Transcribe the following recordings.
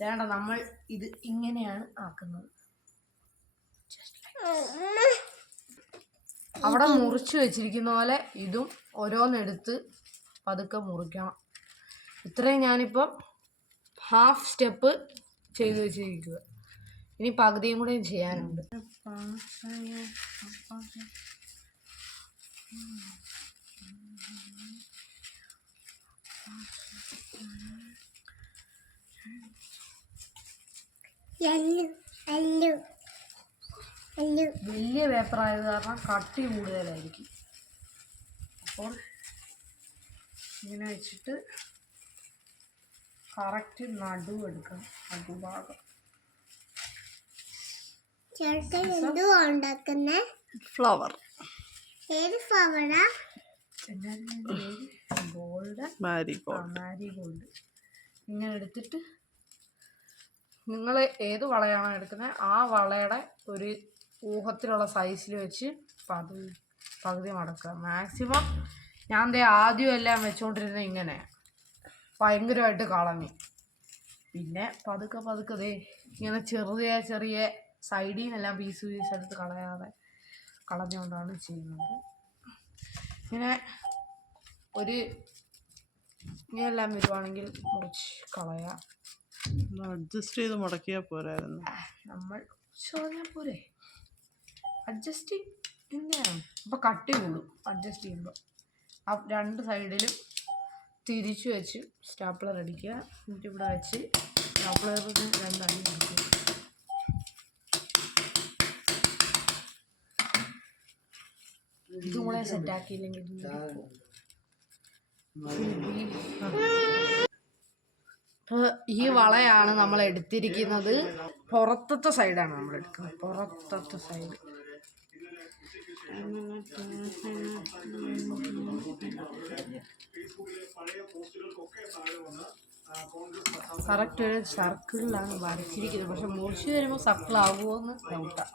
വേണ്ട, നമ്മൾ ഇത് ഇങ്ങനെയാണ് ആക്കുന്നത്. അവിടെ മുറിച്ച് വെച്ചിരിക്കുന്ന പോലെ ഇതും ഓരോന്നെടുത്ത് പതുക്കെ മുറിക്കണം. ഇത്രയും ഞാനിപ്പം ഹാഫ് സ്റ്റെപ്പ് ചെയ്ത് വെച്ചിരിക്കുക. ഇനി പകുതിയും കൂടെ ചെയ്യാനുണ്ട്. വലിയ പേപ്പറായത് കാരണം കട്ടി കൂടുതലായിരിക്കും. അപ്പോൾ ഇങ്ങനെ വെച്ചിട്ട് കറക്റ്റ് നടുവ് എടുക്കണം. നടുഭാഗം ഫ്ലവർ. ഏത് ഫ്ലവറാ? മാരിഗോൾഡ്. ഇങ്ങനെ എടുത്തിട്ട് നിങ്ങൾ ഏത് വളയാണോ എടുക്കുന്നത് ആ വളയുടെ ഒരു ഊഹത്തിലുള്ള സൈസിൽ വെച്ച് പകുതി മടക്കുക. മാക്സിമം ഞാൻ ആദ്യം എല്ലാം വെച്ചുകൊണ്ടിരുന്നത് ഇങ്ങനെ ഭയങ്കരമായിട്ട് കളഞ്ഞു. പിന്നെ പതുക്കെ ഇങ്ങനെ ചെറിയ സൈഡിൽ നിന്നെല്ലാം പീസ് എടുത്ത് കളഞ്ഞുകൊണ്ടാണ് ചെയ്യുന്നത്. ഇങ്ങനെ ഇങ്ങനെല്ലാം വരുവാണെങ്കിൽ മുറിച്ച് കളയാം. അഡ്ജസ്റ്റ് ചെയ്ത് മടക്കിയാൽ പോരായിരുന്നു. നമ്മൾ പോരെ അഡ്ജസ്റ്റിങ് തന്നെയാണ്. അപ്പോൾ കട്ടി കൂടും അഡ്ജസ്റ്റ് ചെയ്യുമ്പോൾ. ആ രണ്ട് സൈഡിലും തിരിച്ചു വെച്ച് സ്റ്റാപ്ലർ അടിക്കുക. എന്നിട്ട് ഇവിടെ വെച്ച് സ്റ്റാപ്ലറിന് രണ്ടടി അടിക്കുക. ഇതും കൂടെ സെറ്റാക്കിയില്ലെങ്കിൽ അപ്പോൾ ഈ വളയാണ് നമ്മൾ എടുത്തിരിക്കുന്നത്. പുറത്തത്തെ സൈഡാണ് നമ്മൾ എടുക്കുന്നത്. പുറത്തത്തെ സൈഡ് കറക്റ്റ് ഒരു സർക്കിളിലാണ് വരച്ചിരിക്കുന്നത്. പക്ഷെ മുറിച്ച് വരുമ്പോൾ സർക്കിൾ ആകുമോ എന്ന് ഡൗട്ടാണ്.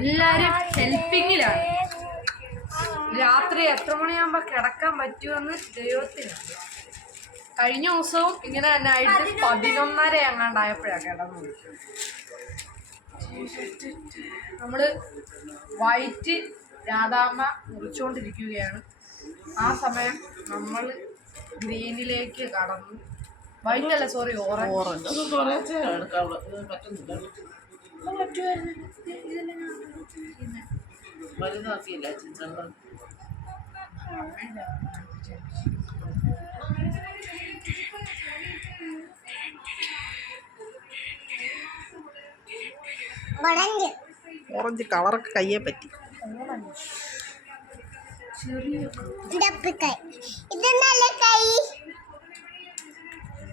എല്ലാവരും ഹെൽപ്പിങ്ങിലാണ്. രാത്രി എത്ര മണിയാകുമ്പോൾ കിടക്കാൻ പറ്റുമെന്ന് ദൈവത്തിനാണ്. കഴിഞ്ഞ ദിവസവും ഇങ്ങനെ തന്നെ ആയിട്ട് 11:30 എങ്ങാണ്ടായപ്പോഴാണ് കിടന്നത്. നമ്മൾ വൈറ്റ് രാധാമ്മ മുറിച്ചുകൊണ്ടിരിക്കുകയാണ്. ആ സമയം നമ്മൾ ഗ്രീനിലേക്ക് കടന്നു. വൈറ്റ് അല്ല, സോറി, ഓറഞ്ച്. ഓറഞ്ച് കളറൊക്കെ കയ്യെ പറ്റി.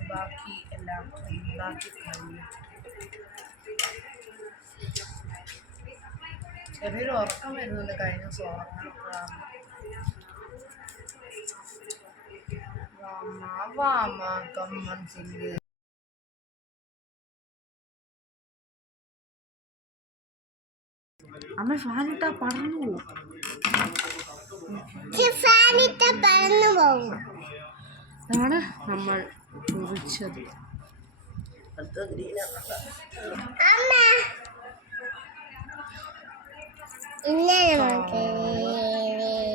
ബാക്കി എല്ലാം ഉണ്ടാക്കി കഴിഞ്ഞു. ചെറിയൊരു ഉറക്കം വരുന്നുണ്ട്. കഴിഞ്ഞ ദിവസം ഉറങ്ങാൻ അമ്മ ഫാനിട്ടാ പറന്നു പോകും. അതാണ് നമ്മൾ കുറിച്ചത്.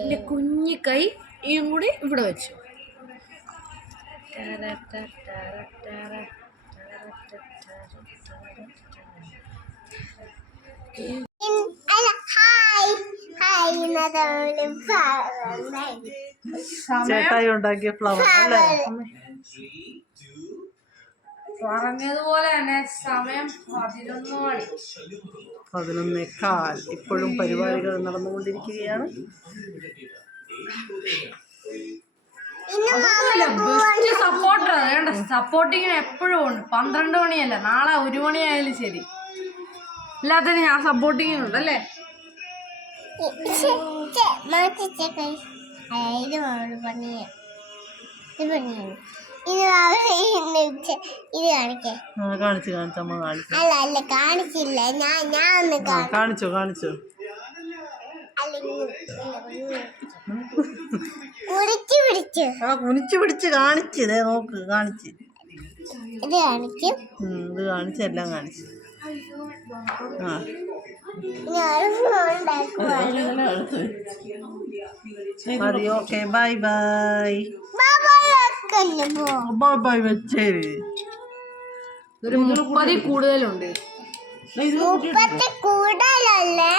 എന്റെ കുഞ്ഞി കൈ ഈയും കൂടി ഇവിടെ വെച്ചു. ചേട്ടായി ഉണ്ടാക്കിയ ഫ്ലവർ അല്ലേ? പറഞ്ഞതുപോലെ തന്നെ സമയം 11 മണി. 11:15. ഇപ്പോഴും പരിപാടികൾ നടന്നുകൊണ്ടിരിക്കുകയാണ്. ബെസ്റ്റ് സപ്പോർട്ടർ വേണ്ട. സപ്പോർട്ടിങ്ങിന് എപ്പോഴും ഉണ്ട്. 12 മണിയല്ല, നാളെ 1 മണിയായാലും ശരി. എല്ലാത്തിനും ഞാൻ സപ്പോർട്ടിങ്ങിനുണ്ട് അല്ലേ? ഇത് അവര് ഇത് കാണിക്കേ. കാണിച്ചു അമ്മ കാണിച്ചു. അല്ല അല്ല കാണിച്ചില്ല. ഞാൻ ഒന്ന് കാണിച്ചോ കുനിച്ചു പിടിച്ച് കാണിച്ച് നോക്ക് കാണിച്ച്. ഇത് കാണിക്കും. ഇത് കാണിച്ച് എല്ലാം കാണിച്ച്. മതി. ഓക്കെ ബൈ ബൈ ബൈ വെച്ചേര്. ഒരു 30 കൂടുതലുണ്ട്. 30 കൂടുതലല്ലേ?